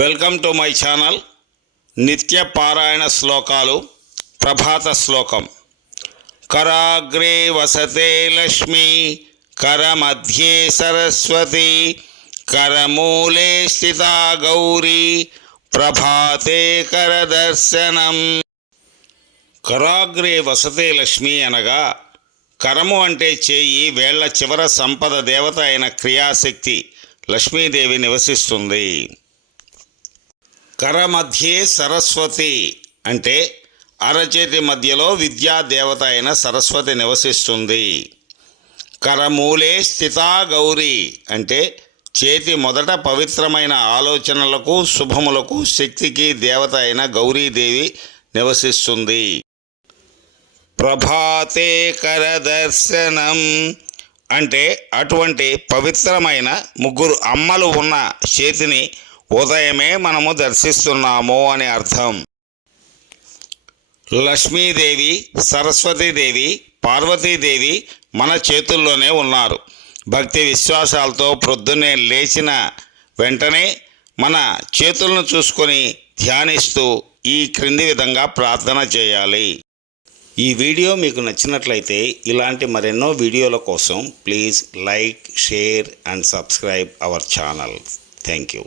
Welcome to my channel. నిత్య పారాయణ శ్లోకాలు. ప్రభాత శ్లోకం. కరాగ్రే వసతే లక్ష్మి, కరమధ్యే సరస్వతి, కరమూలే స్థితా గౌరీ, ప్రభాతే కరదర్శనం. కరాగ్రే వసతే లక్ష్మి అనగా కరము అంటే చేయి, వేళ్ల చివర సంపద దేవత అయిన క్రియాశక్తి లక్ష్మీదేవి నివసిస్తుంది. కరమధ్యే సరస్వతి అంటే అరచేతి మధ్యలో విద్యా దేవత అయిన సరస్వతి నివసిస్తుంది. కరమూలే స్థితా గౌరీ అంటే చేతి మొదట పవిత్రమైన ఆలోచనలకు శుభములకు శక్తికి దేవత అయిన గౌరీదేవి నివసిస్తుంది. ప్రభాతే కరదర్శనం అంటే అటువంటి పవిత్రమైన ముగ్గురు అమ్మలు ఉన్న చేతిని ఉదయమే మనము దర్శిస్తున్నాము అని అర్థం. లక్ష్మీదేవి, సరస్వతీదేవి, పార్వతీదేవి మన చేతుల్లోనే ఉన్నారు. భక్తి విశ్వాసాలతో ప్రొద్దున్నే లేచిన వెంటనే మన చేతులను చూసుకొని ధ్యానిస్తూ ఈ క్రింది విధంగా ప్రార్థన చేయాలి. ఈ వీడియో మీకు నచ్చినట్లయితే ఇలాంటి మరెన్నో వీడియోల కోసం please like, share and subscribe our channel. Thank you.